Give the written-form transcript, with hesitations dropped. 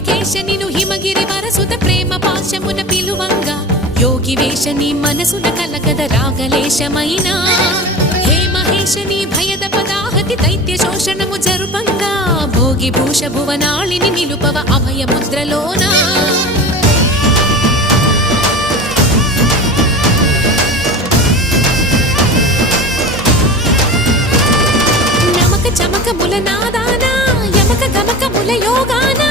హిమకేశ నిను హిమగిరి వరసుత ప్రేమ పాశమున పిలువంగా యోగి వేషని మనసున కలకద రాగలేశమైనా హే మహేశని భయద పదాహతి దైత్య శోషణము జరుపంగా భోగి భూష భువనాళిని నిలుపవ అభయ ముద్రలోనా చమక ముల నాదానా యమక గమక ముల యోగానా